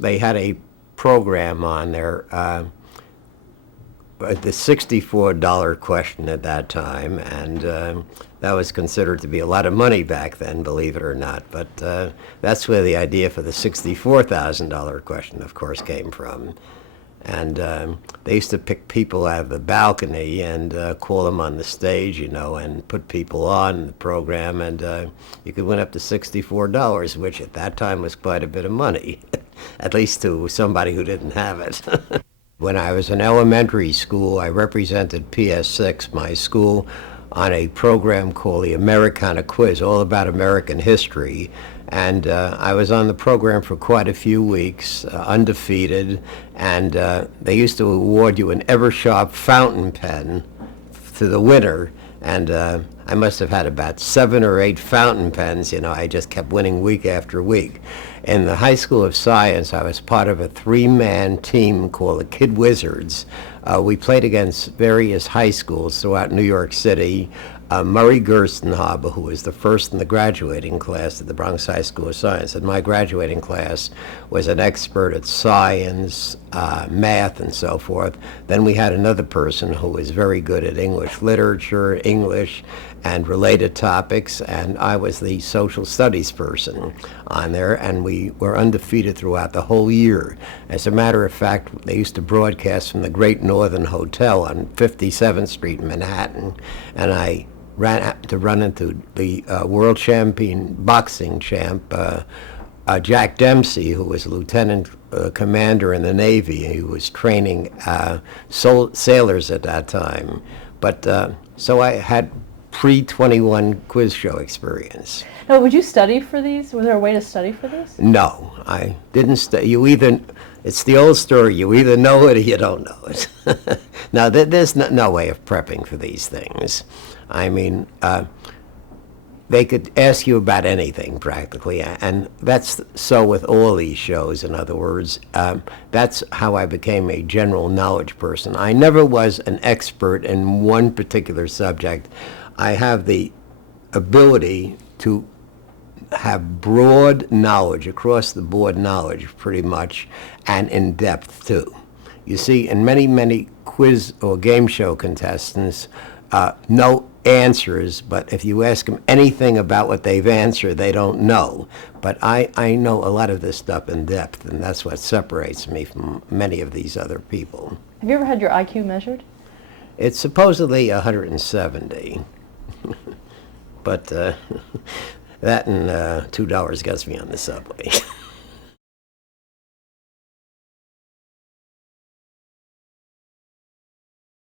They had a program on there, the $64 question at that time, and that was considered to be a lot of money back then, believe it or not. But that's where the idea for the $64,000 question, of course, came from. And they used to pick people out of the balcony and call them on the stage, and put people on the program, and you could win up to $64, which at that time was quite a bit of money, at least to somebody who didn't have it. When I was in elementary school, I represented PS6, my school, on a program called the Americana Quiz, all about American history. And I was on the program for quite a few weeks, undefeated, and they used to award you an Eversharp fountain pen to the winner. And I must have had about 7 or 8 fountain pens. I just kept winning week after week. In the High School of Science, I was part of a 3-man team called the Kid Wizards. We played against various high schools throughout New York City. Murray Gerstenhaber, who was the first in the graduating class at the Bronx High School of Science, and my graduating class was an expert at science, math, and so forth. Then we had another person who was very good at English literature, English, and related topics, and I was the social studies person on there, and we were undefeated throughout the whole year. As a matter of fact, they used to broadcast from the Great Northern Hotel on 57th Street in Manhattan, and I run into the world champion boxing champ, Jack Dempsey, who was a lieutenant commander in the Navy. He was training sailors at that time. But so I had pre-21 quiz show experience. Now, would you study for these? Was there a way to study for this? No, I didn't study. It's the old story, you either know it or you don't know it. Now, there's no way of prepping for these things. I mean, they could ask you about anything practically, and that's so with all these shows. In other words, that's how I became a general knowledge person. I never was an expert in one particular subject. I have the ability to have broad knowledge, across the board knowledge pretty much, and in depth too. You see, in many quiz or game show contestants, no answers, but if you ask them anything about what they've answered, they don't know. But I know a lot of this stuff in depth, and that's what separates me from many of these other people. Have you ever had your IQ measured? It's supposedly 170, but that and $2 gets me on the subway.